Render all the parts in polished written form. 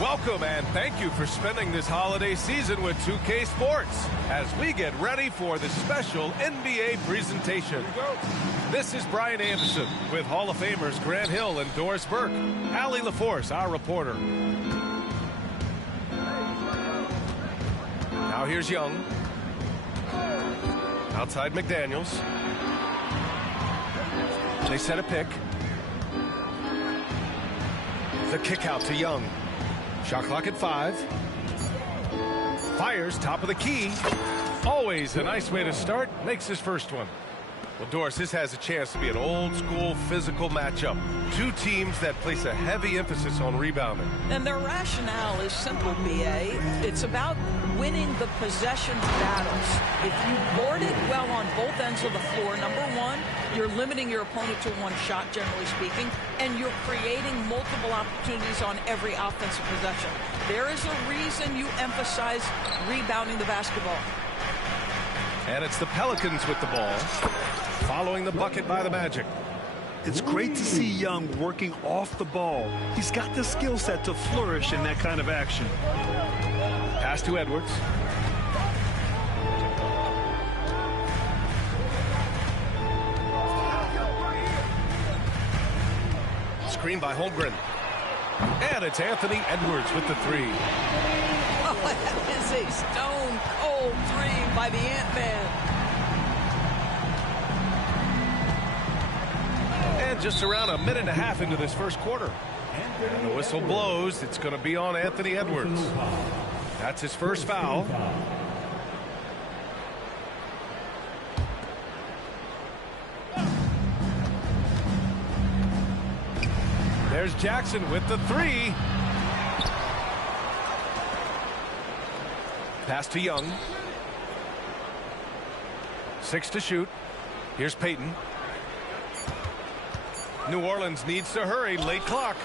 Welcome and thank you for spending this holiday season with 2K Sports as we get ready for the special NBA presentation. This is Brian Anderson with Hall of Famers Grant Hill and Doris Burke. Allie LaForce, our reporter. Now here's Young. Outside McDaniels. They set a pick. The kick out to Young. Shot clock at 5. Fires top of the key. Always a nice way to start. Makes his first one. Well, Doris, this has a chance to be an old-school physical matchup. Two teams that place a heavy emphasis on rebounding. And their rationale is simple, B.A. It's about winning the possession battles. If you board it well on both ends of the floor, number one, you're limiting your opponent to one shot, generally speaking, and you're creating multiple opportunities on every offensive possession. There is a reason you emphasize rebounding the basketball. And it's the Pelicans with the ball, following the bucket by the Magic. It's great to see Young working off the ball. He's got the skill set to flourish in that kind of action. Pass to Edwards. Screen by Holmgren. And it's Anthony Edwards with the three. Oh, that is a stone-cold three by the Ant-Man. And just around a minute and a half into this first quarter. And the whistle blows. It's going to be on Anthony Edwards. That's his first foul. There's Jackson with the three. Pass to Young. 6 to shoot. Here's Payton. New Orleans needs to hurry. Late clock.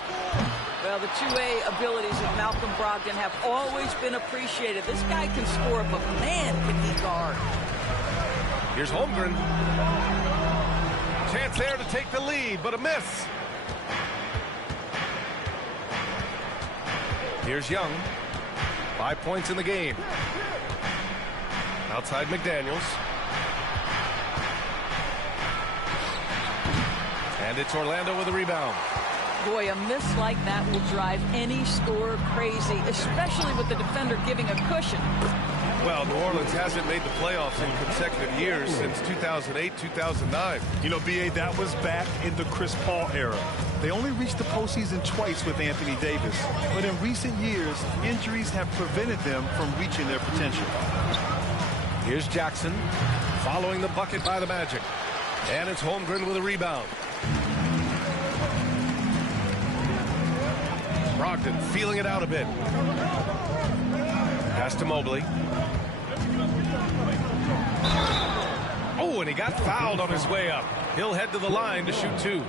Well, the two-way abilities of Malcolm Brogdon have always been appreciated. This guy can score, but man, can he guard. Here's Holmgren. Chance there to take the lead, but a miss. Here's Young. 5 points in the game. Outside McDaniels. And it's Orlando with a rebound. Boy, a miss like that will drive any scorer crazy, especially with the defender giving a cushion. Well, New Orleans hasn't made the playoffs in consecutive years since 2008, 2009. You know, B.A., that was back in the Chris Paul era. They only reached the postseason twice with Anthony Davis. But in recent years, injuries have prevented them from reaching their potential. Here's Jackson following the bucket by the Magic. And it's Holmgren with a rebound. Brogdon feeling it out a bit. Pass to Mobley. Oh, and he got fouled on his way up. He'll head to the line to shoot 2.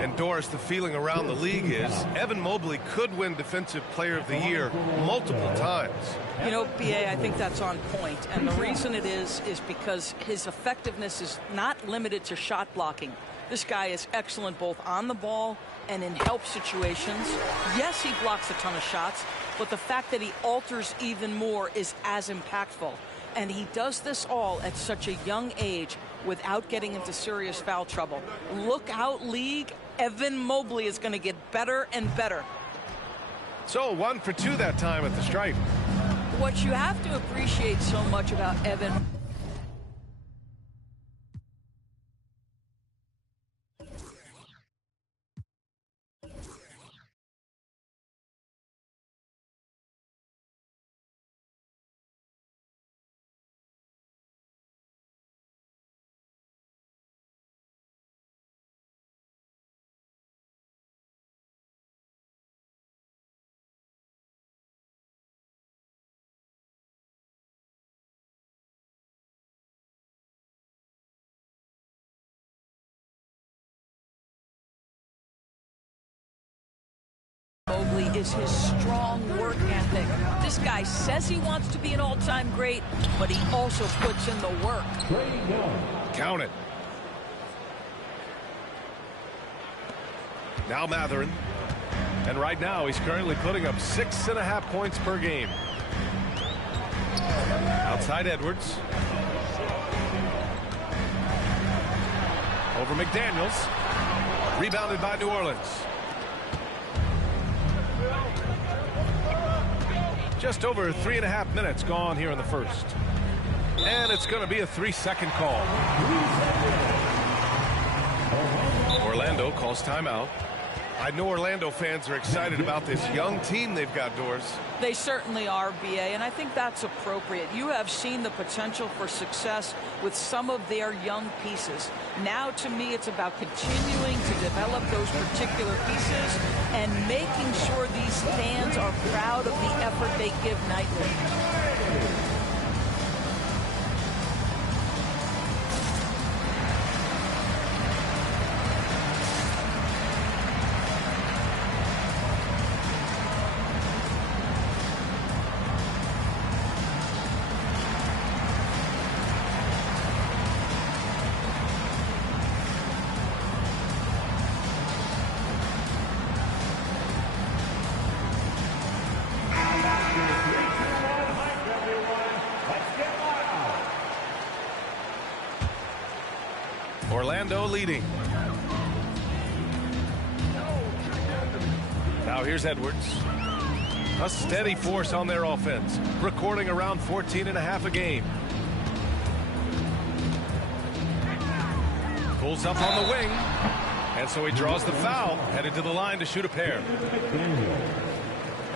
And Doris, the feeling around the league is Evan Mobley could win Defensive Player of the Year multiple times. You know, B.A., I think that's on point. And the reason it is because his effectiveness is not limited to shot blocking. This guy is excellent both on the ball and in help situations. Yes, he blocks a ton of shots, but the fact that he alters even more is as impactful. And he does this all at such a young age without getting into serious foul trouble. Look out, league. Evan Mobley is going to get better and better. So 1 for 2 that time at the stripe. What you have to appreciate so much about Evan Mobley is his strong work ethic. This guy says he wants to be an all-time great, but he also puts in the work. Count it. Now Matherin. And right now he's currently putting up 6.5 points per game. Outside Edwards. Over McDaniels. Rebounded by New Orleans. Just over 3.5 minutes gone here in the first. And it's going to be a 3-second call. Orlando calls timeout. I know Orlando fans are excited about this young team they've got, Doris. They certainly are, B.A., and I think that's appropriate. You have seen the potential for success with some of their young pieces. Now, to me, it's about continuing to develop those particular pieces and making sure these fans are proud of the effort they give nightly. Orlando leading. Now here's Edwards. A steady force on their offense, recording around 14.5 a game. Pulls up on the wing, and so he draws the foul, headed to the line to shoot a pair.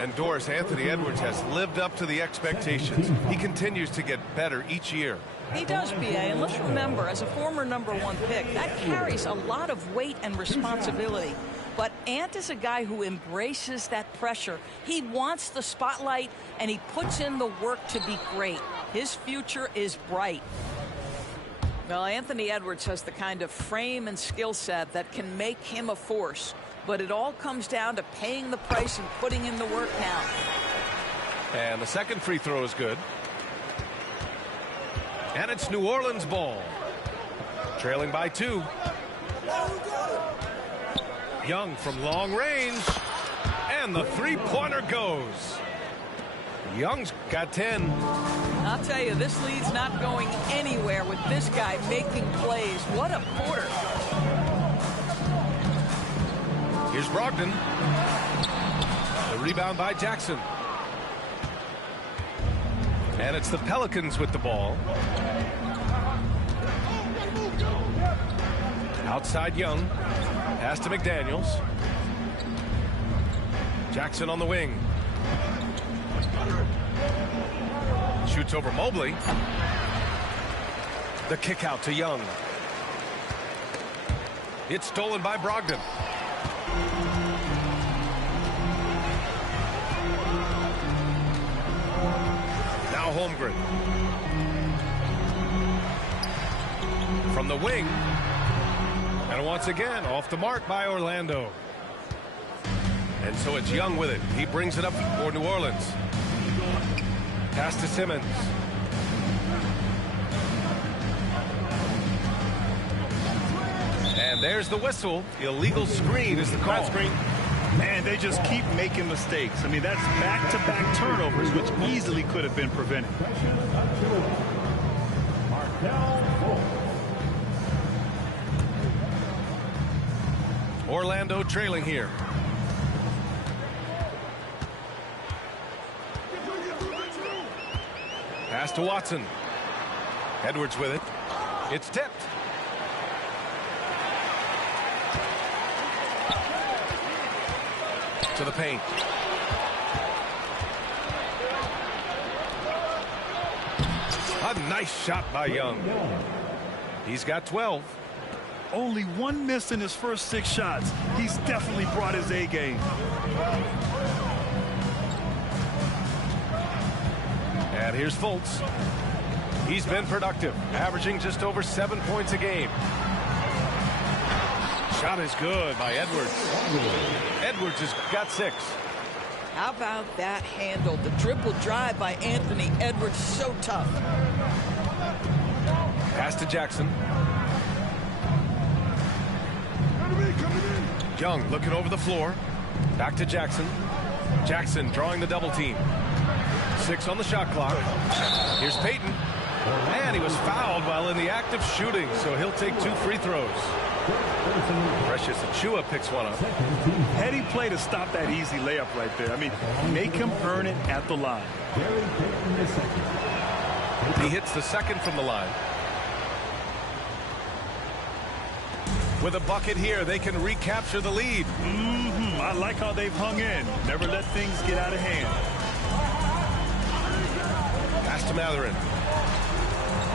And Doris, Anthony Edwards has lived up to the expectations. He continues to get better each year. He does, B.A., and let's remember, as a former #1 pick, that carries a lot of weight and responsibility. But Ant is a guy who embraces that pressure. He wants the spotlight, and he puts in the work to be great. His future is bright. Well, Anthony Edwards has the kind of frame and skill set that can make him a force. But it all comes down to paying the price and putting in the work now. And the second free throw is good. And it's New Orleans ball. Trailing by 2. Young from long range. And the three-pointer goes. Young's got 10. I'll tell you, this lead's not going anywhere with this guy making plays. What a quarter. Here's Brogdon. The rebound by Jackson. And it's the Pelicans with the ball. Outside Young. Pass to McDaniels. Jackson on the wing. Shoots over Mobley. The kick out to Young. It's stolen by Brogdon. Now Holmgren. From the wing. And once again, off the mark by Orlando. And so it's Young with it. He brings it up for New Orleans. Pass to Simmons. And there's the whistle. Illegal screen is the call. Screen. Man, they just keep making mistakes. I mean, that's back-to-back turnovers, which easily could have been prevented. Orlando trailing here. Pass to Watson. Edwards with it. It's tipped. To the paint. A nice shot by Young. He's got 12. Only one miss in his first 6 shots. He's definitely brought his A game. And here's Fultz. He's been productive, averaging just over 7 points a game. Shot is good by Edwards. Edwards has got 6. How about that handle? The dribble drive by Anthony Edwards, so tough. Pass to Jackson. Young looking over the floor. Back to Jackson. Jackson drawing the double team. 6 on the shot clock. Here's Payton. And he was fouled while in the act of shooting, so he'll take 2 free throws. Precious Achiuwa picks one up. Heady play to stop that easy layup right there. I mean, make him earn it at the line. He hits the second from the line. With a bucket here, they can recapture the lead. I like how they've hung in. Never let things get out of hand. Pass to Matherin.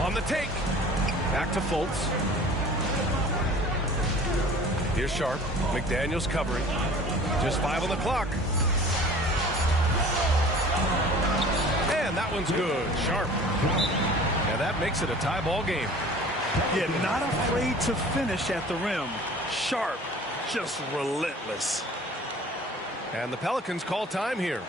On the take. Back to Fultz. Here's Sharp. McDaniels covering. Just 5 on the clock. And that one's good. Sharp. And that makes it a tie ball game. Yeah, not afraid to finish at the rim. Sharp, just relentless. And the Pelicans call time here.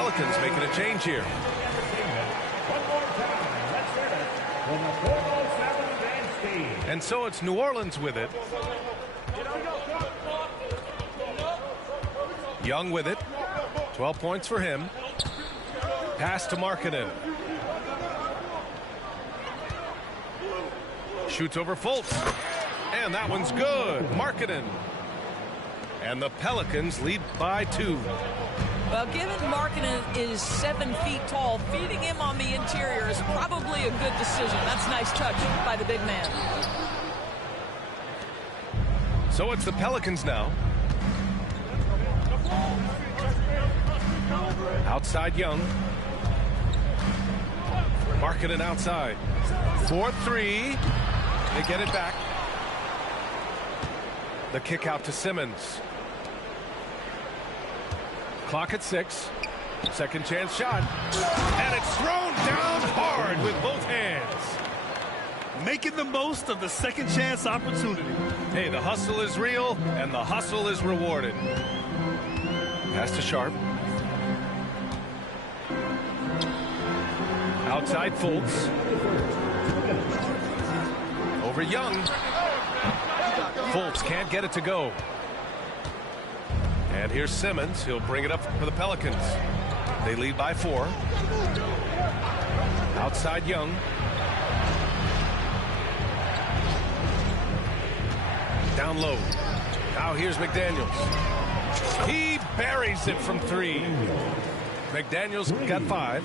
Pelicans making a change here. And so it's New Orleans with it. Young with it. 12 points for him. Pass to Markkanen. Shoots over Fultz. And that one's good. Markkanen. And the Pelicans lead by 2. Well, given Markkanen is 7 feet tall, feeding him on the interior is probably a good decision. That's a nice touch by the big man. So it's the Pelicans now. Outside Young. Markkanen outside. 4-3. They get it back. The kick out to Simmons. Clock at 6. Second chance shot. And it's thrown down hard with both hands. Making the most of the second chance opportunity. Hey, the hustle is real, and the hustle is rewarded. Pass to Sharp. Outside Fultz. Over Young. Fultz can't get it to go. And here's Simmons. He'll bring it up for the Pelicans. They lead by 4. Outside Young. Down low. Now here's McDaniels. He buries it from 3. McDaniels got 5.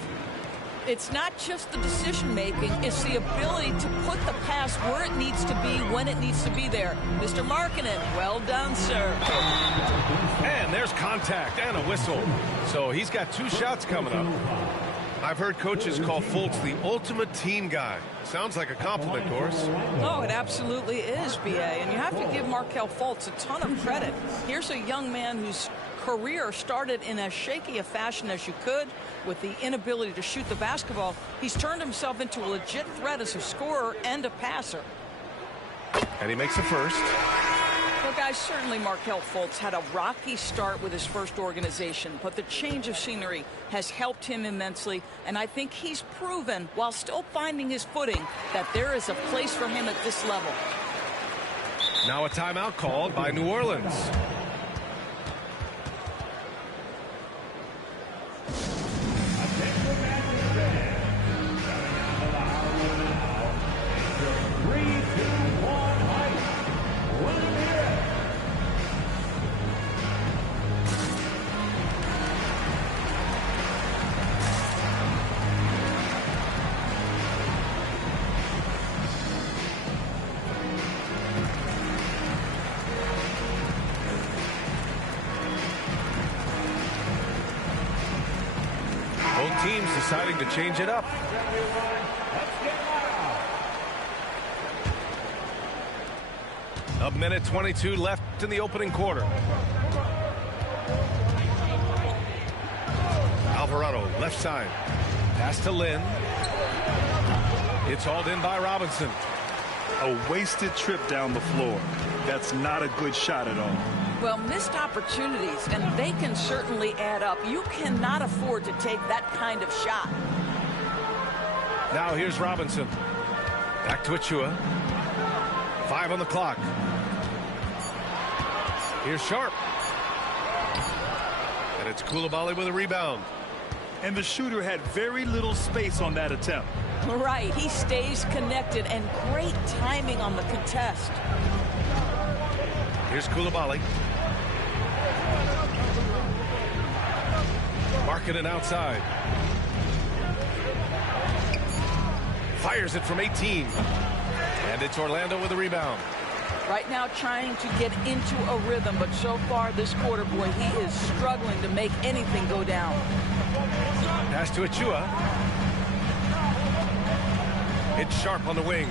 It's not just the decision-making, it's the ability to put the pass where it needs to be, when it needs to be there. Mr. Markkanen, well done, sir. And there's contact and a whistle. So he's got 2 shots coming up. I've heard coaches call Fultz the ultimate team guy. Sounds like a compliment, Doris. Oh, it absolutely is, B.A. And you have to give Markelle Fultz a ton of credit. Here's a young man whose career started in as shaky a fashion as you could with the inability to shoot the basketball. He's turned himself into a legit threat as a scorer and a passer. And he makes the first. Well, guys, certainly Markelle Fultz had a rocky start with his first organization, but the change of scenery has helped him immensely, and I think he's proven, while still finding his footing, that there is a place for him at this level. Now a timeout called by New Orleans. Both teams deciding to change it up. A minute 22 left in the opening quarter. Alvarado, left side. Pass to Lynn. It's hauled in by Robinson. A wasted trip down the floor. That's not a good shot at all. Well, missed opportunities, and they can certainly add up. You cannot afford to take that kind of shot. Now here's Robinson. Back to Achua. 5 on the clock. Here's Sharp. And it's Coulibaly with a rebound. And the shooter had very little space on that attempt. Right, he stays connected, and great timing on the contest. Here's Coulibaly. Markkanen outside. Fires it from 18. And it's Orlando with a rebound. Right now trying to get into a rhythm, but so far this quarter, boy, he is struggling to make anything go down. Pass to Achua. It's Sharp on the wing.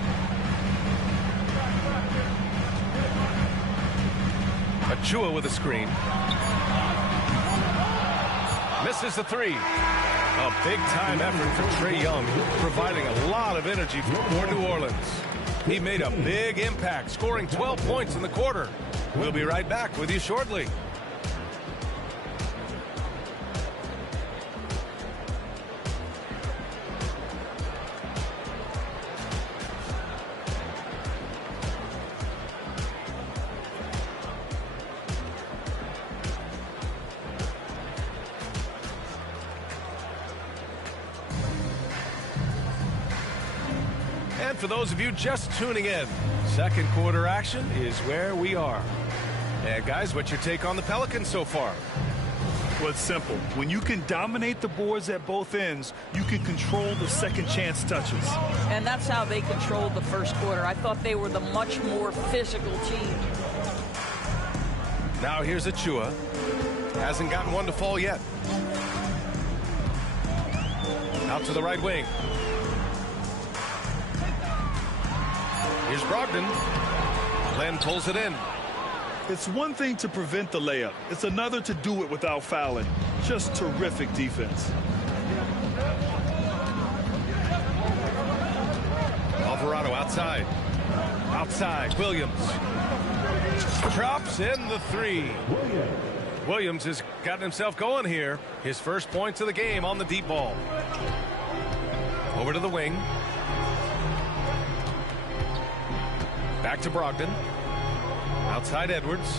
Achua with a screen. Misses the 3. A big-time effort for Trae Young, providing a lot of energy for New Orleans. He made a big impact, scoring 12 points in the quarter. We'll be right back with you shortly. And for those of you just tuning in, second quarter action is where we are. And guys, what's your take on the Pelicans so far? Well, it's simple. When you can dominate the boards at both ends, you can control the second chance touches. And that's how they controlled the first quarter. I thought they were the much more physical team. Now here's Achua. Hasn't gotten one to fall yet. Out to the right wing. Here's Brogdon. Len pulls it in. It's one thing to prevent the layup. It's another to do it without fouling. Just terrific defense. Alvarado outside. Outside. Williams. Drops in the three. Williams has gotten himself going here. His first points of the game on the deep ball. Over to the wing. Back to Brogdon. Outside Edwards.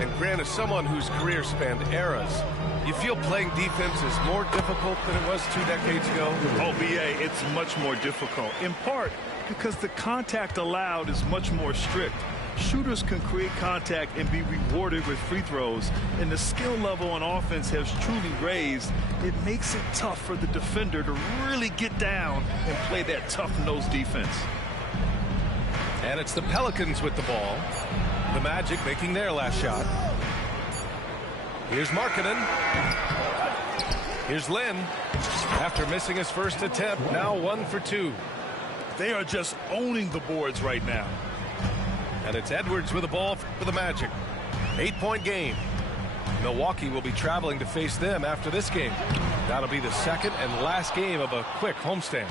And Grant, as someone whose career spanned eras, you feel playing defense is more difficult than it was 2 decades ago? Oh, BA, it's much more difficult. In part because the contact allowed is much more strict. Shooters can create contact and be rewarded with free throws, and the skill level on offense has truly raised. It makes it tough for the defender to really get down and play that tough-nosed defense. And it's the Pelicans with the ball. The Magic making their last shot. Here's Markkanen. Here's Len. After missing his first attempt, now 1 for 2. They are just owning the boards right now. And it's Edwards with the ball for the Magic. 8-point game. Milwaukee will be traveling to face them after this game. That'll be the second and last game of a quick homestand.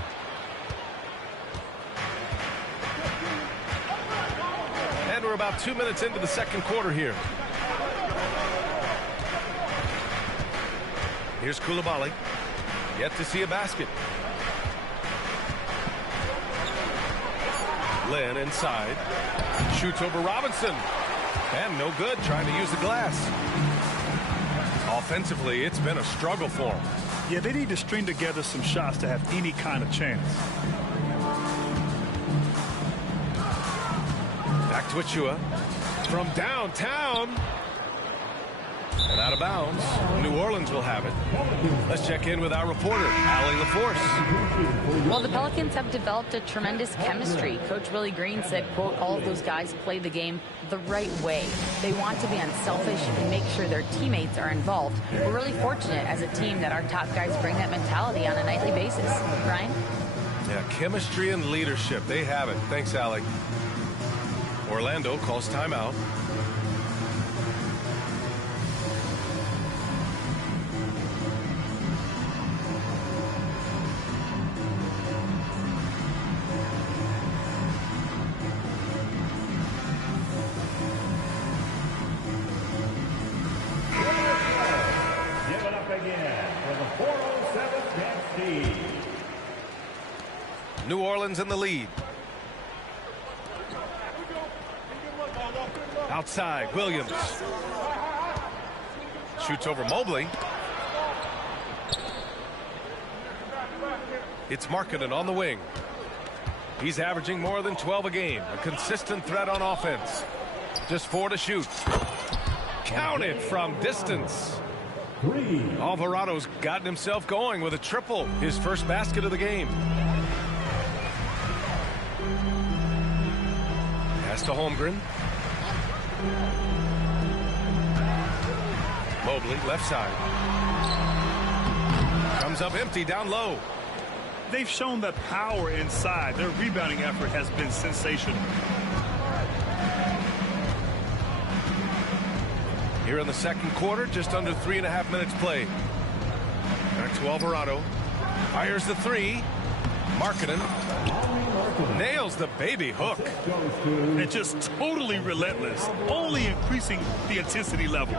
And we're about 2 minutes into the second quarter here. Here's Coulibaly. Yet to see a basket. Len inside. Shoots over Robinson. And no good, trying to use the glass. Offensively, it's been a struggle for them. Yeah, they need to string together some shots to have any kind of chance. Back to Achua. From downtown. And out of bounds. New Orleans will have it. Let's check in with our reporter, Allie LaForce. Well, the Pelicans have developed a tremendous chemistry. Coach Willie Green said, quote, all of those guys play the game the right way. They want to be unselfish and make sure their teammates are involved. We're really fortunate as a team that our top guys bring that mentality on a nightly basis. Brian? Yeah, chemistry and leadership. They have it. Thanks, Allie. Orlando calls timeout. New Orleans in the lead. Outside, Williams. Shoots over Mobley. It's Markkanen on the wing. He's averaging more than 12 a game. A consistent threat on offense. Just 4 to shoot. Counted from distance. Alvarado's gotten himself going with a triple. His first basket of the game. Pass to Holmgren. Mobley, left side. Comes up empty, down low. They've shown that power inside. Their rebounding effort has been sensational. Here in the second quarter, just under 3.5 minutes played. Back to Alvarado. Fires the three. Markkanen nails the baby hook. And just totally relentless, only increasing the intensity level.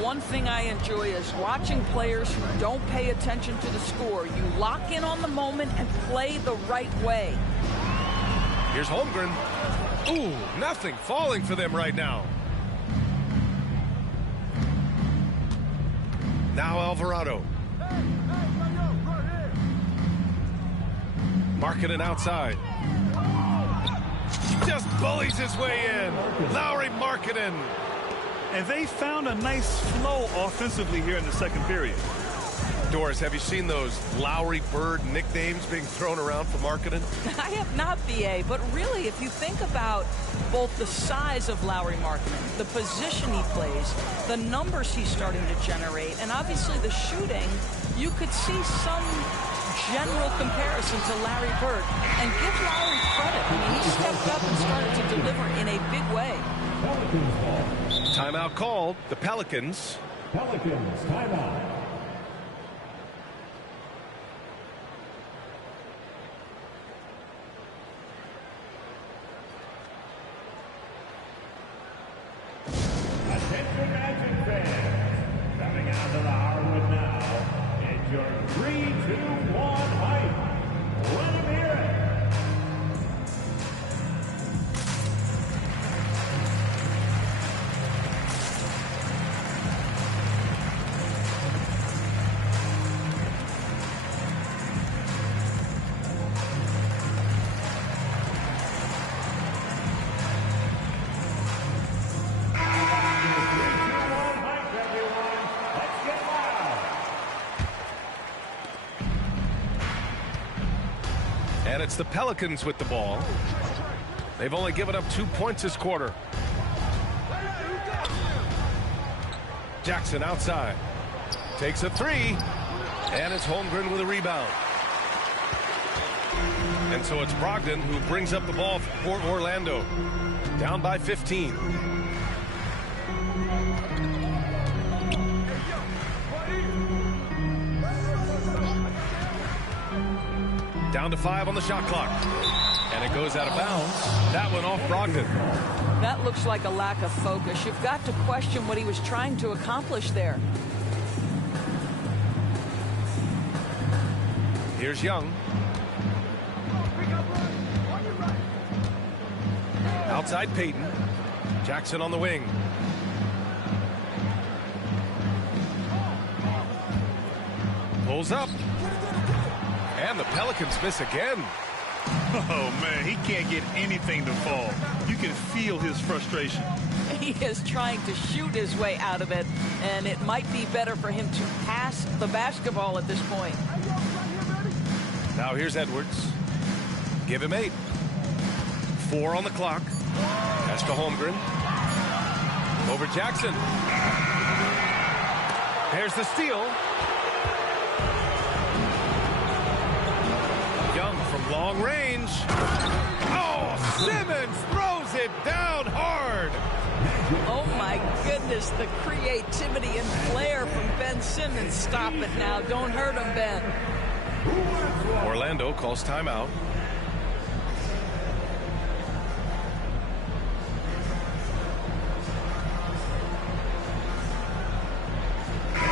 One thing I enjoy is watching players who don't pay attention to the score. You lock in on the moment and play the right way. Here's Holmgren. Ooh, nothing falling for them right now. Now Alvarado. Markkanen outside. Just bullies his way in. Lauri Markkanen. And they found a nice flow offensively here in the second period. Doris, have you seen those Lowry Bird nicknames being thrown around for Markkanen? I have not, BA, but really, if you think about both the size of Lauri Markkanen, the position he plays, the numbers he's starting to generate, and obviously the shooting, you could see some general comparison to Larry Bird. And give Lowry credit. I mean, he stepped up and started to deliver in a big way. Timeout called. The Pelicans. Pelicans, timeout. Attention Magic fans, coming out of the hardwood now, it's your 3-2-1 hype. Let him hear it. And it's the Pelicans with the ball. They've only given up 2 points this quarter. Jackson outside. Takes a three. And it's Holmgren with a rebound. And so it's Brogdon who brings up the ball for Orlando. Down by 15. Down to 5 on the shot clock. And it goes out of bounds. That one off Brogdon. That looks like a lack of focus. You've got to question what he was trying to accomplish there. Here's Young. Outside Payton. Jackson on the wing. Pulls up. And the Pelicans miss again. Oh, man, he can't get anything to fall. You can feel his frustration. He is trying to shoot his way out of it, and it might be better for him to pass the basketball at this point. Now here's Edwards. Give him 8. 4 on the clock. Pass to Holmgren. Over Jackson. There's the steal. Young from long range. Oh, Simmons throws it down hard. Oh, my goodness, the creativity and flair from Ben Simmons. Stop it now. Don't hurt him, Ben. Orlando calls timeout.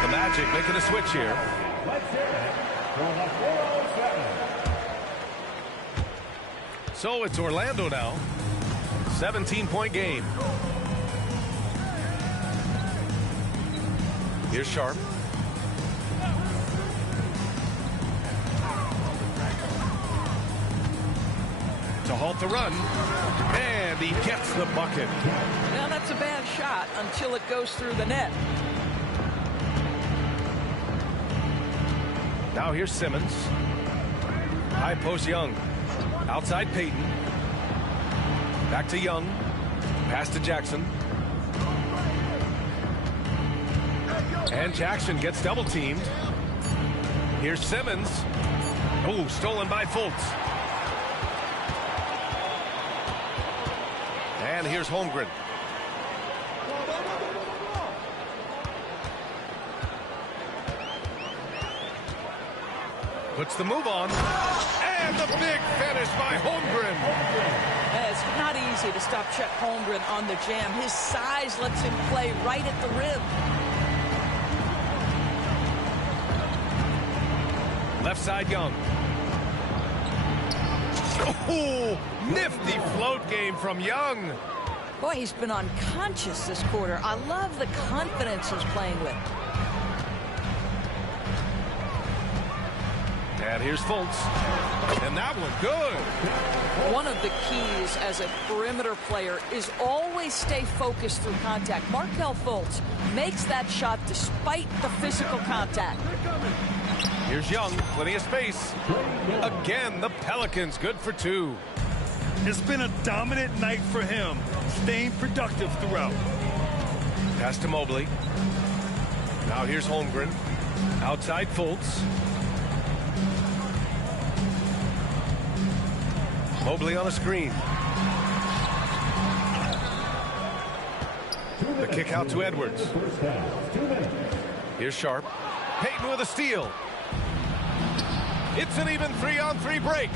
The Magic making a switch here. Let's hear it from the 407. So it's Orlando now. 17-point game. Here's Sharp. To halt the run. And he gets the bucket. Now, that's a bad shot until it goes through the net. Now here's Simmons. High post Young. Outside Payton. Back to Young. Pass to Jackson. And Jackson gets double teamed. Here's Simmons. Oh, stolen by Fultz. And here's Holmgren. Puts the move on. And the big finish by Holmgren. It's not easy to stop Chet Holmgren on the jam. His size lets him play right at the rim. Left side Young. Oh, nifty float game from Young. Boy, he's been unconscious this quarter. I love the confidence he's playing with. And here's Fultz. And that one good. One of the keys as a perimeter player is always stay focused through contact. Markelle Fultz makes that shot despite the physical contact. Here's Young, plenty of space. Again, the Pelicans good for 2. It's been a dominant night for him, staying productive throughout. Pass to Mobley. Now here's Holmgren. Outside Fultz. Mobley on a screen. The kick out to Edwards. Here's Sharp. Payton with a steal. It's an even 3-on-3 break.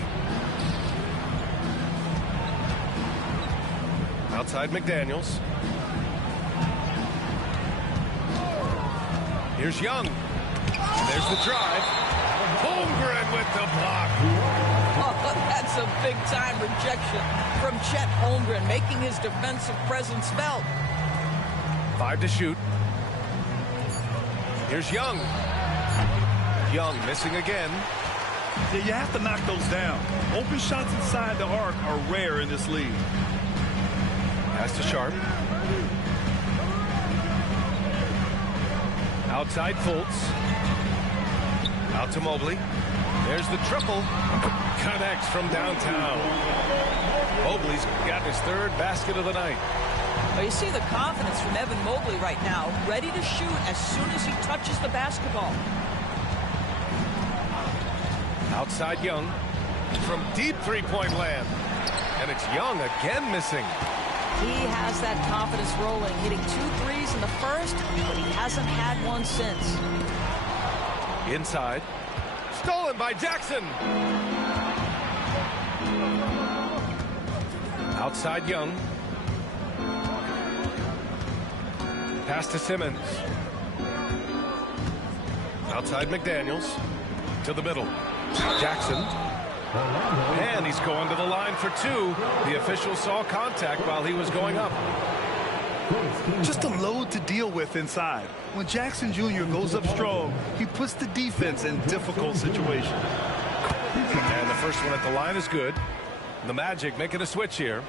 Outside McDaniels. Here's Young. There's the drive. Holmgren with the block. Oh, that's a big-time rejection from Chet Holmgren, making his defensive presence felt. 5 to shoot. Here's Young. Young missing again. Yeah, you have to knock those down. Open shots inside the arc are rare in this league. Pass to Sharp. Outside Fultz. Out to Mobley. There's the triple. Connects from downtown. Mobley's got his 3rd basket of the night. Well, you see the confidence from Evan Mobley right now, ready to shoot as soon as he touches the basketball. Outside Young. From deep 3-point land. And it's Young again missing. He has that confidence rolling, hitting 2 threes in the first, but he hasn't had one since. Inside. Stolen by Jackson. Outside Young. Pass to Simmons. Outside McDaniels. To the middle. Jackson. And he's going to the line for 2. The official saw contact while he was going up. Just a load to deal with inside. When Jackson Jr. goes up strong, he puts the defense in difficult situations. And the first one at the line is good. The Magic making a switch here.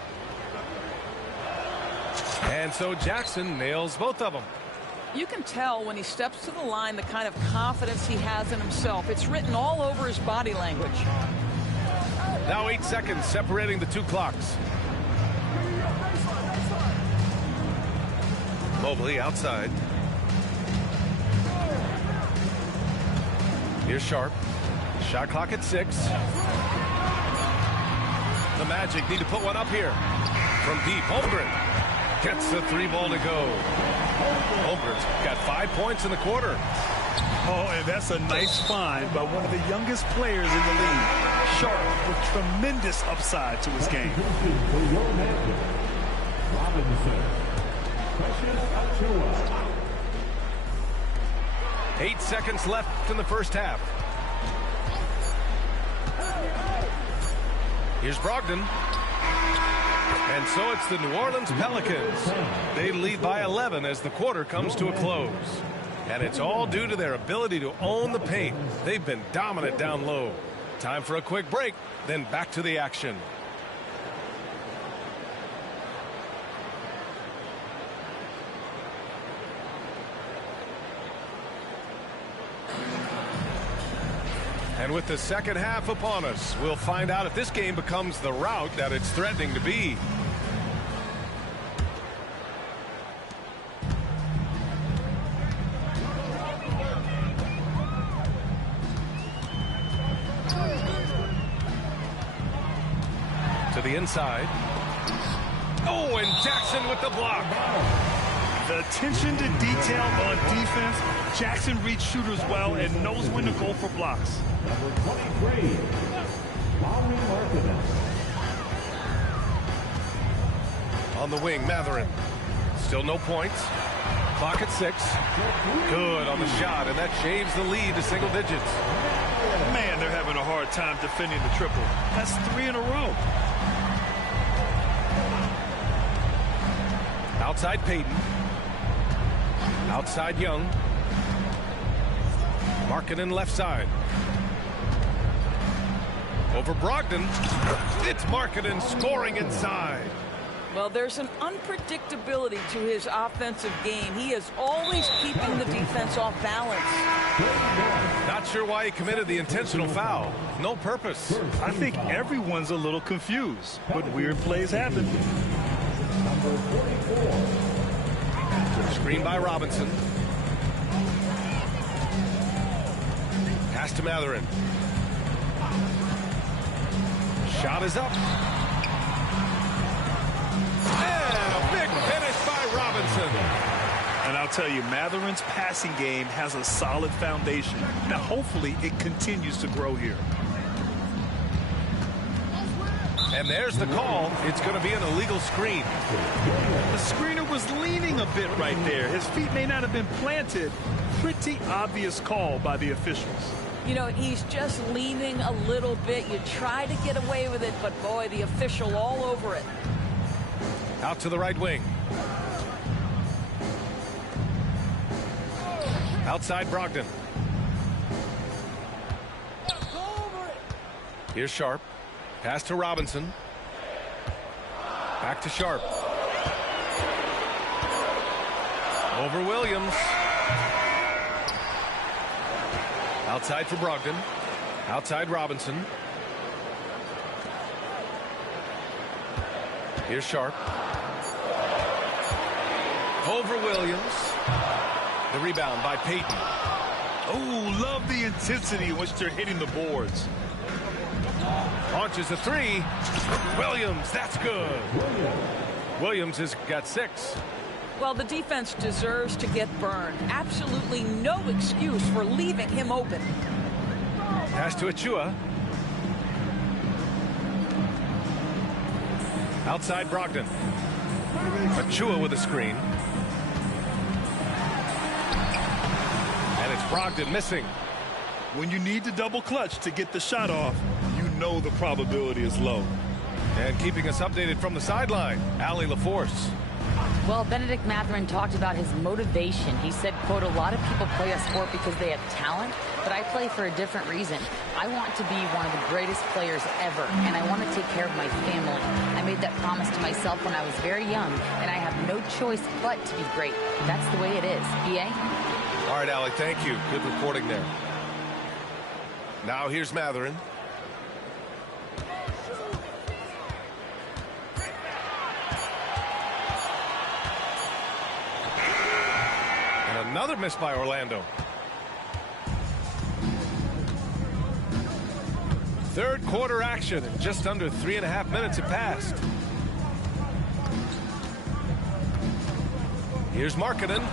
And so Jackson nails both of them. You can tell when he steps to the line the kind of confidence he has in himself. It's written all over his body language. Now 8 seconds separating the 2 clocks. Mobley outside. Here's Sharp. Shot clock at 6. The Magic need to put one up here. From deep, Holmgren gets the 3 ball to go. Holmgren's got 5 points in the quarter. Oh, and that's a nice find by one of the youngest players in the league. Sharp with tremendous upside to his game. Robinson. 8 seconds left in the first half. Here's Brogdon. And so it's the New Orleans Pelicans. They lead by 11 as the quarter comes to a close. And it's all due to their ability to own the paint. They've been dominant down low. Time for a quick break, then back to the action. And with the second half upon us, we'll find out if this game becomes the rout that it's threatening to be. To the inside. Oh, and Jackson with the block. The attention to detail on defense. Jackson reads shooters well and knows when to go for blocks. Number 23, Lauri Markkanen. On the wing, Matherin. Still no points. Clock at 6. Good on the shot, and that shaves the lead to single digits. Man, they're having a hard time defending the triple. That's 3 in a row. Outside Payton. Outside Young. Markkanen left side. Over Brogdon. It's Markkanen scoring inside. Well, there's an unpredictability to his offensive game. He is always keeping the defense off balance. Not sure why he committed the intentional foul. No purpose. I think everyone's a little confused, but weird plays happen. Screen by Robinson. Pass to Mathurin. Shot is up. And a big finish by Robinson. And I'll tell you, Mathurin's passing game has a solid foundation. Now, hopefully, it continues to grow here. And there's the call. It's going to be an illegal screen. The screener was leaning a bit right there. His feet may not have been planted. Pretty obvious call by the officials. You know, he's just leaning a little bit. You try to get away with it, but boy, the official all over it. Out to the right wing. Outside Brogdon. Here's Sharp. Pass to Robinson. Back to Sharp. Over Williams. Outside for Brogdon. Outside Robinson. Here's Sharp. Over Williams. The rebound by Payton. Oh, love the intensity in which they're hitting the boards. Launches a three. Williams, that's good. Williams has got 6. Well, the defense deserves to get burned. Absolutely no excuse for leaving him open. Pass to Achua. Outside Brogdon. Achua with a screen. And it's Brogdon missing. When you need to double clutch to get the shot off, you know the probability is low. And keeping us updated from the sideline, Allie LaForce. Well, Benedict Mathurin talked about his motivation. He said, quote, a lot of people play a sport because they have talent, but I play for a different reason. I want to be one of the greatest players ever, and I want to take care of my family. I made that promise to myself when I was very young, and I have no choice but to be great. That's the way it is. BA? All right, Allie, thank you. Good reporting there. Now here's Mathurin. And another miss by Orlando. Third quarter action, and just under 3.5 minutes have passed. Here's Markkanen.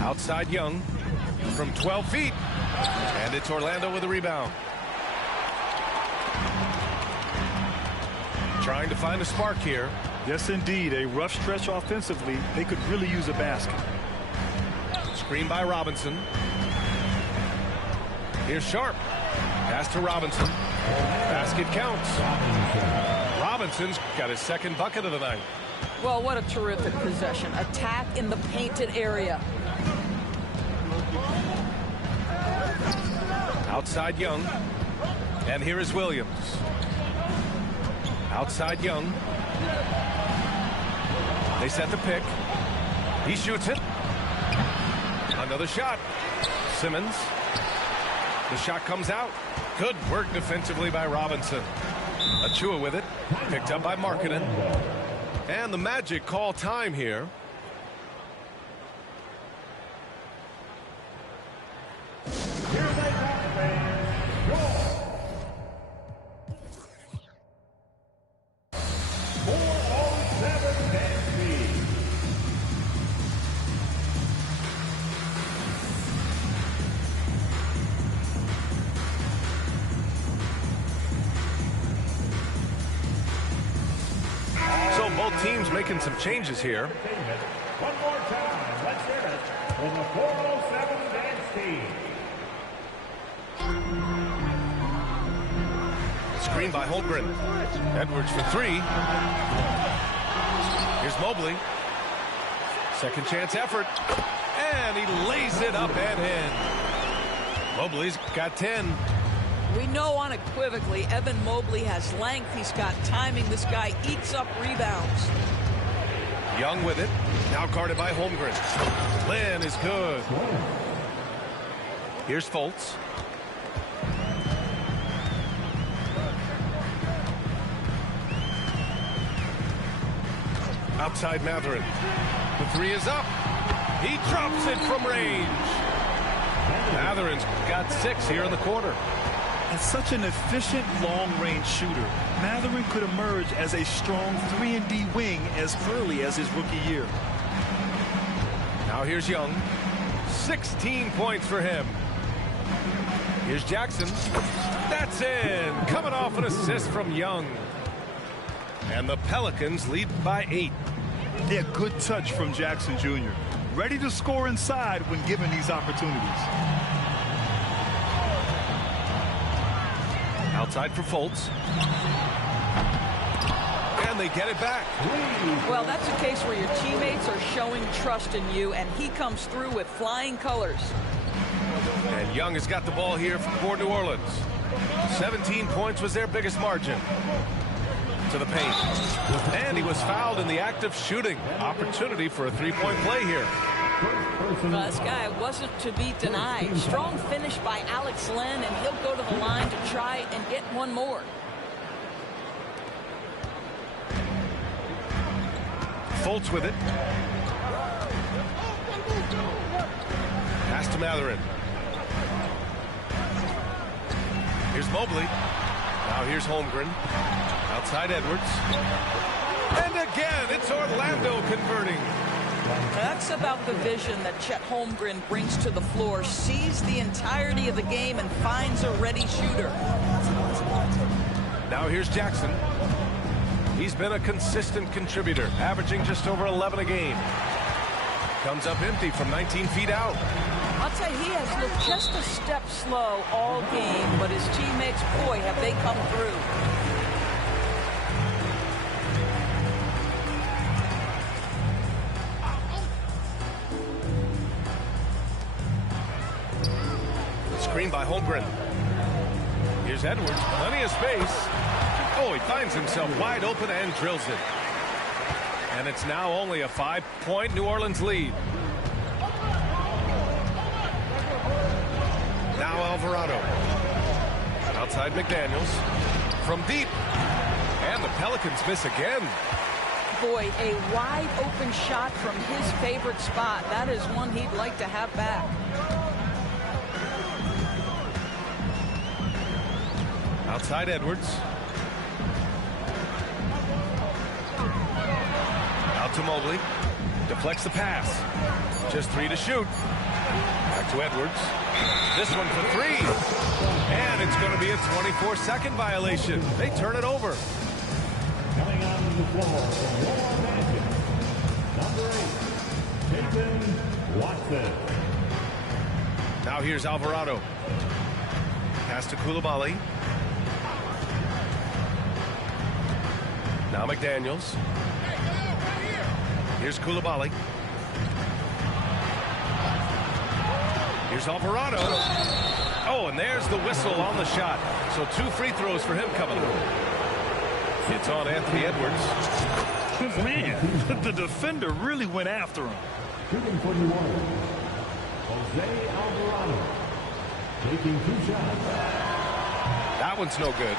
Outside Young from 12 feet. And it's Orlando with a rebound. Trying to find a spark here. Yes, indeed. A rough stretch offensively. They could really use a basket. Screen by Robinson. Here's Sharp. Pass to Robinson. Basket counts. Robinson's got his second bucket of the night. Well, what a terrific possession. Attack in the painted area. Outside Young. And here is Williams. Outside Young. They set the pick. He shoots it. Another shot. Simmons. The shot comes out. Good work defensively by Robinson. Achua with it. Picked up by Markkanen. And the Magic call time here. Here they come, fans. Roll. 407 dance speed. So both teams making some changes here. One more time. Let's hear it for the 407 dance speed. Screen by Holmgren. Edwards for 3. Here's Mobley. Second chance effort. And he lays it up and in. Mobley's got 10. We know unequivocally Evan Mobley has length. He's got timing. This guy eats up rebounds. Young with it. Now guarded by Holmgren. Lynn is good. Here's Fultz. Outside Matherin. The three is up. He drops it from range. Matherin's got 6 here in the quarter. And such an efficient long-range shooter, Matherin could emerge as a strong 3-and-D wing as early as his rookie year. Now here's Young. 16 points for him. Here's Jackson. That's in. Coming off an assist from Young. And the Pelicans lead by 8. Yeah, good touch from Jackson Jr. Ready to score inside when given these opportunities. Outside for Fultz. And they get it back. Well, that's a case where your teammates are showing trust in you, and he comes through with flying colors. And Young has got the ball here for New Orleans. 17 points was their biggest margin. To the paint. And he was fouled in the act of shooting. Opportunity for a three-point play here. This guy wasn't to be denied. Strong finish by Alex Len, and he'll go to the line to try and get one more. Fultz with it. Pass to Matherin. Here's Mobley. Now here's Holmgren. Outside Edwards. And again, it's Orlando converting. That's about the vision that Chet Holmgren brings to the floor. Sees the entirety of the game and finds a ready shooter. Now here's Jackson. He's been a consistent contributor, averaging just over 11 a game. Comes up empty from 19 feet out. I'll tell you, he has looked just a step slow all game, but his teammates, boy, have they come through. Screen by Holmgren. Here's Edwards. Plenty of space. Oh, he finds himself wide open and drills it. And it's now only a 5-point New Orleans lead. Now Alvarado. Outside McDaniels. From deep. And the Pelicans miss again. Boy, a wide open shot from his favorite spot. That is one he'd like to have back. Outside Edwards. Out to Mobley. Deflects the pass. Just 3 to shoot. Back to Edwards. This one for 3. And it's going to be a 24-second violation. They turn it over. Coming on the floor from Lower Mansion, number 8, Nathan Watson. Now here's Alvarado. Pass to Coulibaly. Now McDaniels. Here's Coulibaly. Here's Alvarado. Oh, and there's the whistle on the shot. So 2 free throws for him coming up. It's on Anthony Edwards. Man, the defender really went after him. Shooting for New Orleans, Jose Alvarado. Taking 2 shots. That one's no good.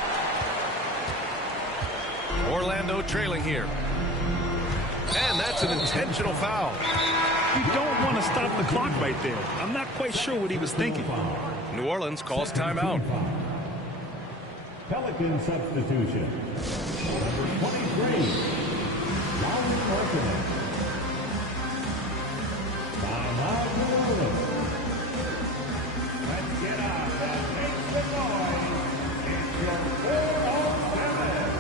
Orlando trailing here. And that's an intentional foul. You don't want to stop the clock right there. I'm not quite sure what he was thinking. New Orleans calls timeout. Pelican substitution. Number 23, Lonnie Martin. Timeout, New Orleans. Let's get up and make some noise. It's your 4-on-7.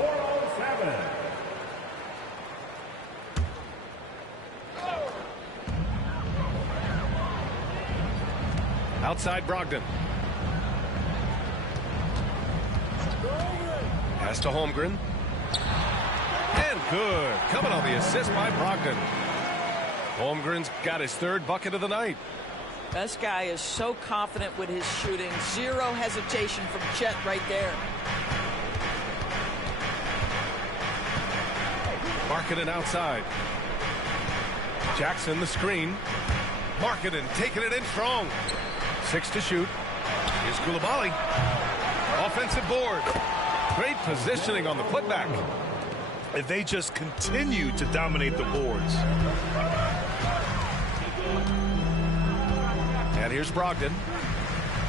407. Outside Brogdon. Pass to Holmgren. And good. Coming on the assist by Brogdon. Holmgren's got his third bucket of the night. This guy is so confident with his shooting. Zero hesitation from Chet right there. Markkanen outside. Jackson the screen. Markkanen taking it in strong. 6 to shoot. Here's Koulibaly. Offensive board. Great positioning on the putback. And they just continue to dominate the boards. And here's Brogdon.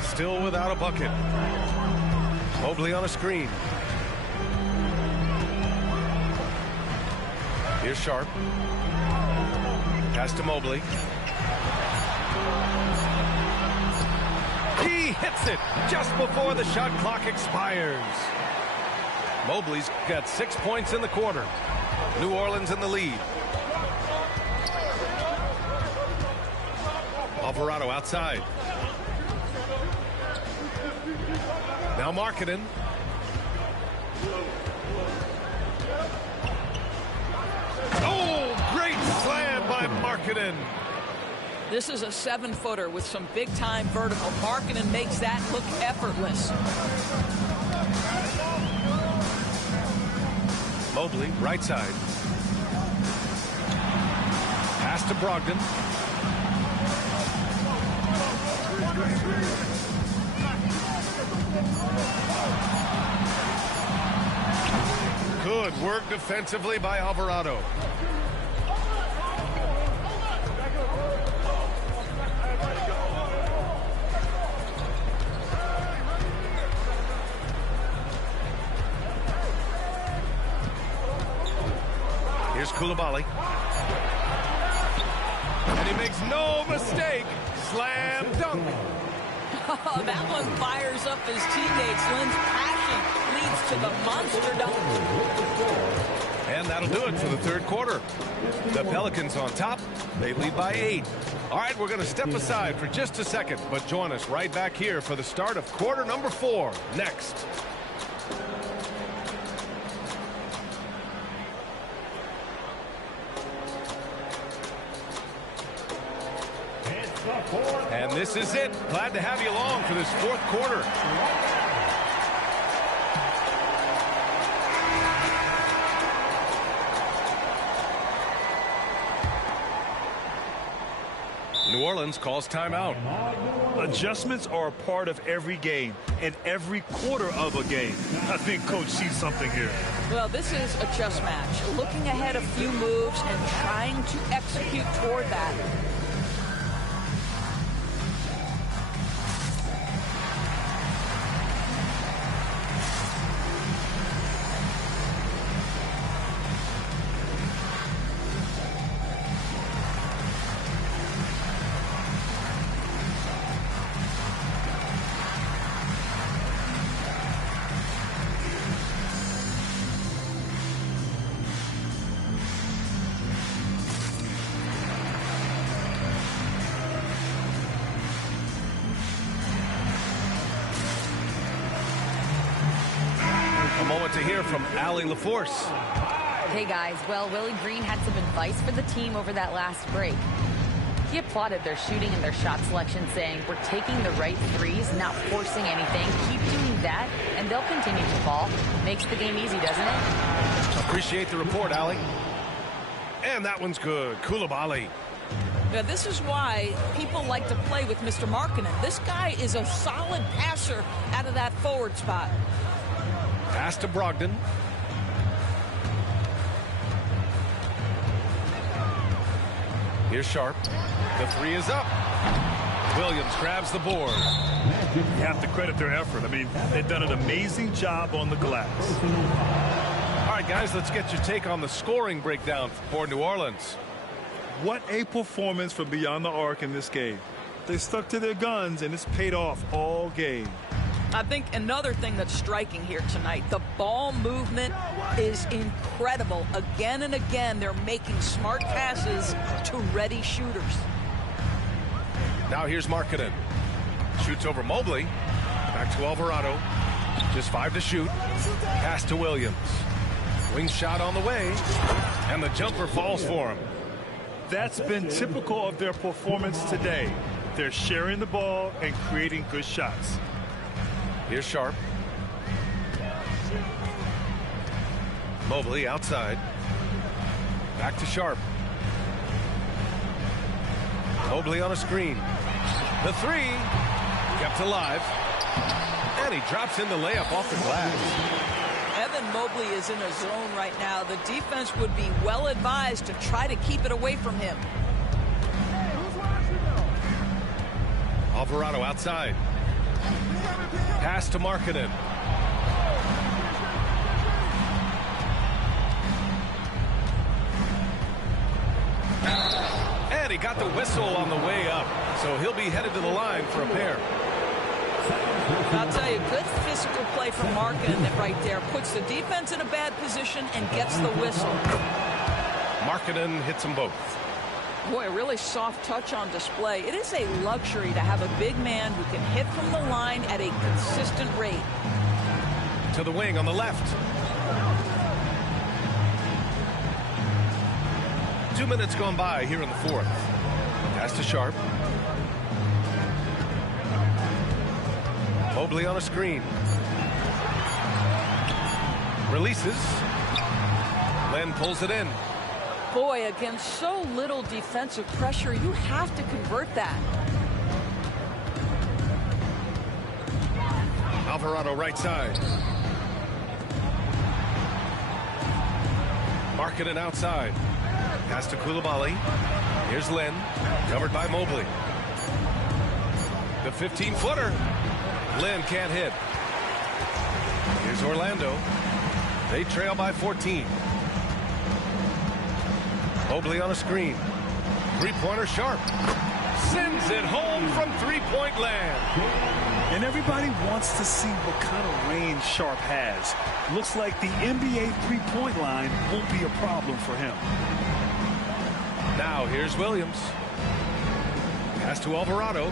Still without a bucket. Mobley on a screen. Here's Sharp. Pass to Mobley. He hits it just before the shot clock expires. Mobley's got 6 points in the quarter. New Orleans in the lead. Alvarado outside. Now Markkanen. Oh, great slam by Markkanen. This is a 7-footer with some big-time vertical. Markkanen makes that look effortless. Mobley, right side. Pass to Brogdon. Good work defensively by Alvarado. Here's Koulibaly. And he makes no mistake. Slam dunk. Oh, that one fires up his teammates. Lynn's passion leads to the monster dunk. And that'll do it for the third quarter. The Pelicans on top. They lead by 8. All right, we're going to step aside for just a second, but join us right back here for the start of quarter number 4 next. And this is it. Glad to have you along for this fourth quarter. New Orleans calls timeout. Adjustments are a part of every game and every quarter of a game. I think Coach sees something here. Well, this is a chess match. Looking ahead a few moves and trying to execute toward that. A moment to hear from Allie LaForce. Hey guys, well, Willie Green had some advice for the team over that last break. He applauded their shooting and their shot selection, saying, we're taking the right threes, not forcing anything. Keep doing that, and they'll continue to fall. Makes the game easy, doesn't it? Appreciate the report, Allie. And that one's good. Koulibaly. Now, this is why people like to play with Mr. Markkanen. This guy is a solid passer out of that forward spot. Pass to Brogdon. Here's Sharp. The three is up. Williams grabs the board. You have to credit their effort. I mean, they've done an amazing job on the glass. All right, guys, let's get your take on the scoring breakdown for New Orleans. What a performance from beyond the arc in this game. They stuck to their guns, and it's paid off all game. I think another thing that's striking here tonight, the ball movement is incredible. Again and again, they're making smart passes to ready shooters. Now here's Markkanen. Shoots over Mobley. Back to Alvarado. Just 5 to shoot. Pass to Williams. Wing shot on the way. And the jumper falls for him. That's been typical of their performance today. They're sharing the ball and creating good shots. Here's Sharp. Mobley outside. Back to Sharp. Mobley on a screen. The three kept alive. And he drops in the layup off the glass. Evan Mobley is in a zone right now. The defense would be well advised to try to keep it away from him. Alvarado outside. Pass to Markkanen. And he got the whistle on the way up. So he'll be headed to the line for a pair. I'll tell you, good physical play from Markkanen right there. Puts the defense in a bad position and gets the whistle. Markkanen hits them both. Boy, a really soft touch on display. It is a luxury to have a big man who can hit from the line at a consistent rate. To the wing on the left. 2 minutes gone by here in the fourth. Pass to Sharp. Mobley on a screen. Releases. Len pulls it in. Boy, against so little defensive pressure, you have to convert that. Alvarado right side. Markkanen outside. Pass to Coulibaly. Here's Len. Covered by Mobley. The 15-footer. Len can't hit. Here's Orlando. They trail by 14. Mobley on a screen. Three-pointer Sharp. Sends it home from three-point land. And everybody wants to see what kind of range Sharp has. Looks like the NBA three-point line won't be a problem for him. Now here's Williams. Pass to Alvarado.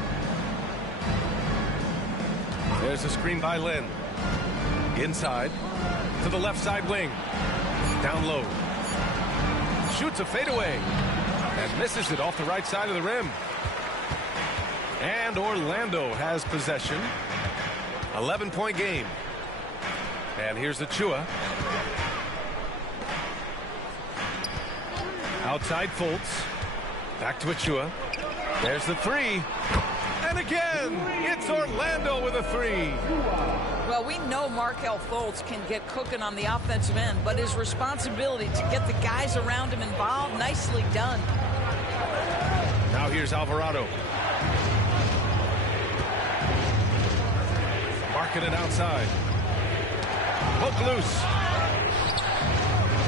There's a screen by Len. Inside to the left side wing. Down low. Shoots a fadeaway and misses it off the right side of the rim. And Orlando has possession. 11-point game. And here's Achua. Outside Fultz. Back to Achua. There's the three. And again, it's Orlando with a three. Well, we know Markelle Fultz can get cooking on the offensive end, but his responsibility to get the guys around him involved, nicely done. Now here's Alvarado. Markkanen outside. Poke loose.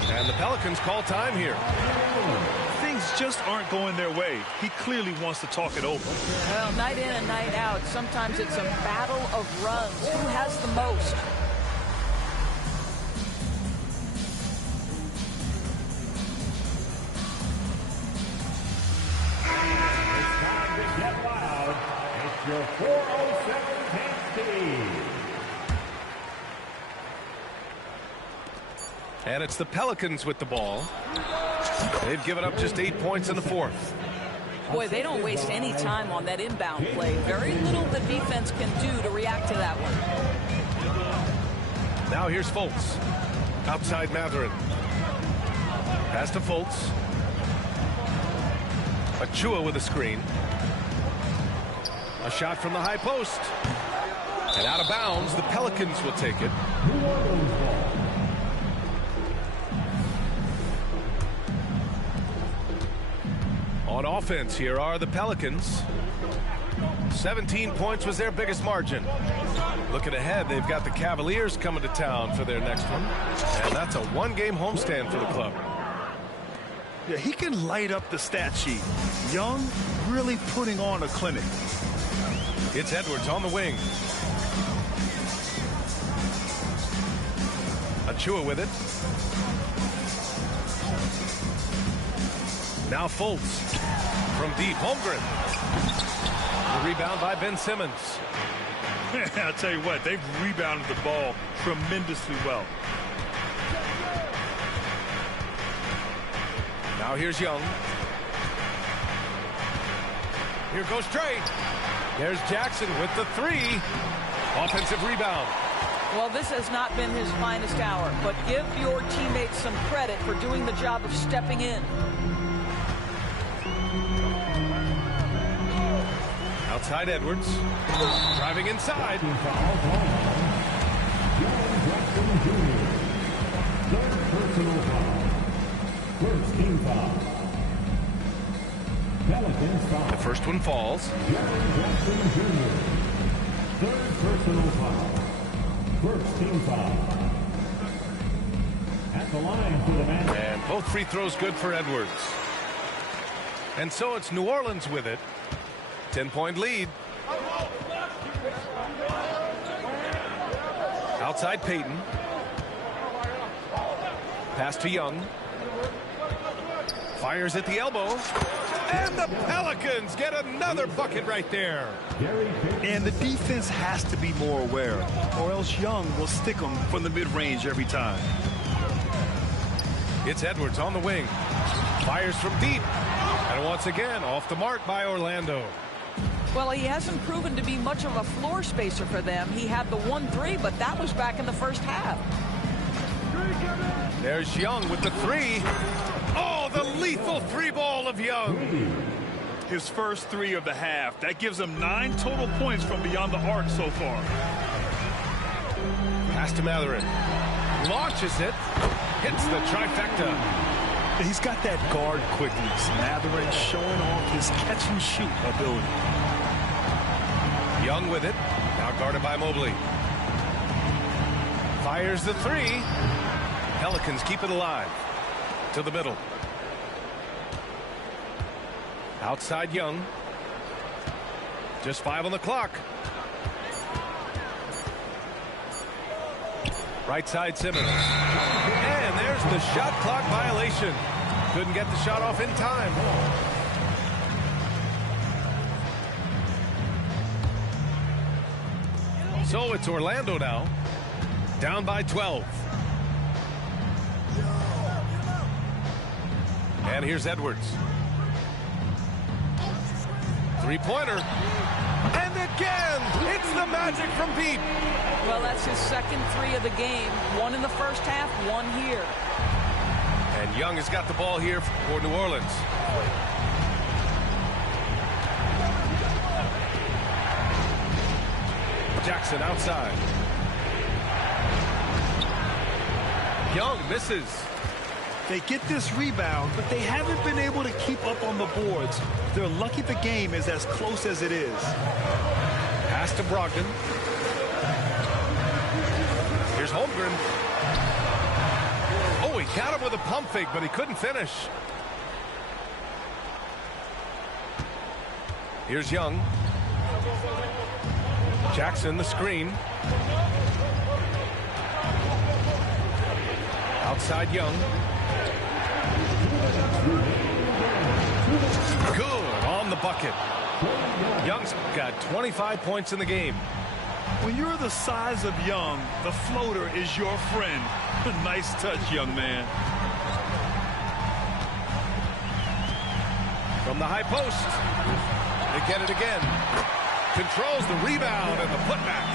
And the Pelicans call time here. Things just aren't going their way. He clearly wants to talk it over. Well, night in and night out, sometimes it's a battle of runs. Who has the most? It's time to get loud. It's your 407 Tasty. And it's the Pelicans with the ball. They've given up just 8 points in the fourth. Boy, they don't waste any time on that inbound play. Very little the defense can do to react to that one. Now here's Fultz. Outside Matherin. Pass to Fultz. Achua with a screen. A shot from the high post. And out of bounds, the Pelicans will take it. On offense, here are the Pelicans. 17 points was their biggest margin. Looking ahead, they've got the Cavaliers coming to town for their next one. And that's a one-game homestand for the club. Yeah, he can light up the stat sheet. Young, really putting on a clinic. It's Edwards on the wing. Chua with it. Now Fultz from deep. Holmgren. The rebound by Ben Simmons. I'll tell you what, they've rebounded the ball tremendously well. Now here's Young. Here goes Trey. There's Jackson with the three. Offensive rebound. Well, this has not been his finest hour, but give your teammates some credit for doing the job of stepping in. Outside Edwards. Driving inside. First team foul. Pelicans foul. The first one falls. Jackson Jr. Third personal foul. First team foul. At the line for the man. And both free throws good for Edwards. And so it's New Orleans with it. 10-point lead. Outside Payton. Pass to Young. Fires at the elbow. And the Pelicans get another bucket right there. And the defense has to be more aware, or else Young will stick them from the mid-range every time. It's Edwards on the wing. Fires from deep. And once again, off the mark by Orlando. Well, he hasn't proven to be much of a floor spacer for them. He had the 1-3, but that was back in the first half. There's Young with the three. Oh, the lethal three ball of Young. His first three of the half. That gives him 9 total points from beyond the arc so far. Pass to Matherin. Launches it. Hits the trifecta. He's got that guard quickness. Matherin showing off his catch-and-shoot ability. Young with it. Now guarded by Mobley. Fires the three. Pelicans keep it alive. To the middle. Outside Young. Just 5 on the clock. Right side Simmons. And there's the shot clock violation. Couldn't get the shot off in time. So it's Orlando now. Down by 12. And here's Edwards. Three-pointer. And again, it's the Magic from deep. Well, that's his second three of the game. One in the first half, one here. And Young has got the ball here for New Orleans. Jackson outside. Young misses. They get this rebound, but they haven't been able to keep up on the boards. They're lucky the game is as close as it is. Pass to Brogdon. Here's Holmgren. Oh, he got him with a pump fake, but he couldn't finish. Here's Young. Jackson, the screen. Outside Young. Good on the bucket. Young's got 25 points in the game. When you're the size of Young, the floater is your friend. Nice touch, young man. From the high post. They get it again. Controls the rebound and the putback.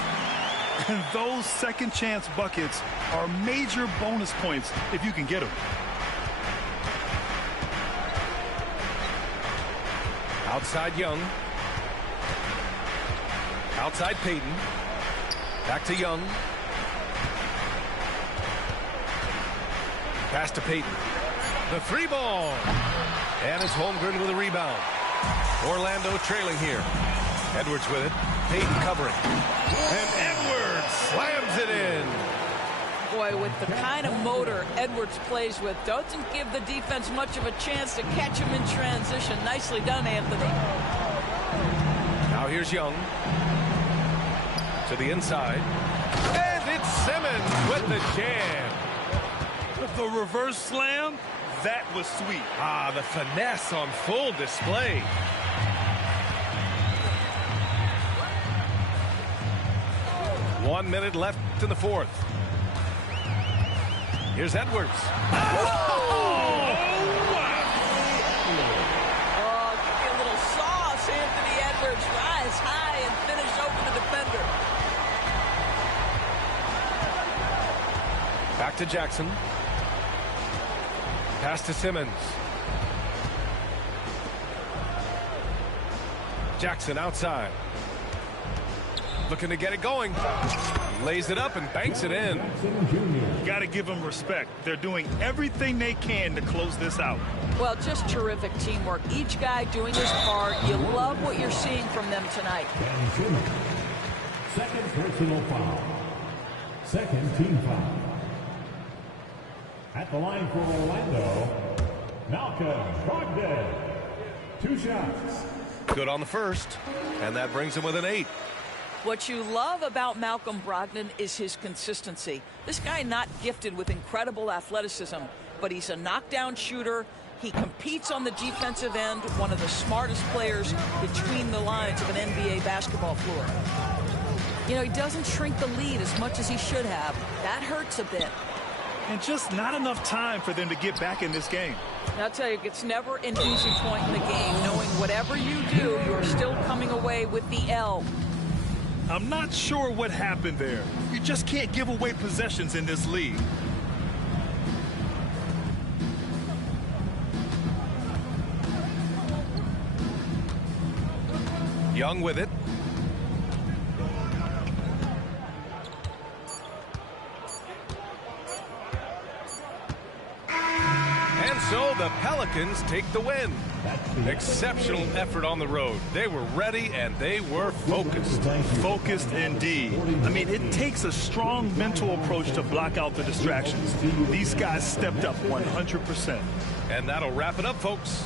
And those second chance buckets are major bonus points if you can get them. Outside Young. Outside Payton. Back to Young. Pass to Payton. The three ball. And it's Holmgren with a rebound. Orlando trailing here. Edwards with it. Payton covering. And Edwards slams it in. Boy, with the kind of motor Edwards plays with, doesn't give the defense much of a chance to catch him in transition. Nicely done, Anthony. Now here's Young. To the inside. And it's Simmons with the jam. The reverse slam, that was sweet. Ah, the finesse on full display. One minute left in the fourth. Here's Edwards. Oh, give me a little sauce. Anthony Edwards rise high and finish over the defender. Back to Jackson. Pass to Simmons. Jackson outside. Looking to get it going. Lays it up and banks it in. Got to give them respect. They're doing everything they can to close this out. Well, just terrific teamwork. Each guy doing his part. You love what you're seeing from them tonight. Second personal foul. Second team foul. At the line for Orlando, Malcolm Brogdon. 2 shots. Good on the first, and that brings him with an 8. What you love about Malcolm Brogdon is his consistency. This guy not gifted with incredible athleticism, but he's a knockdown shooter. He competes on the defensive end, one of the smartest players between the lines of an NBA basketball floor. You know, he doesn't shrink the lead as much as he should have. That hurts a bit. And just not enough time for them to get back in this game. And I'll tell you, it's never an easy point in the game, knowing whatever you do, you're still coming away with the L. I'm not sure what happened there. You just can't give away possessions in this league. Young with it. And so the Pelicans take the win. Exceptional effort on the road. They were ready and they were focused. Focused indeed. I mean, it takes a strong mental approach to block out the distractions. These guys stepped up 100%. And that'll wrap it up, folks.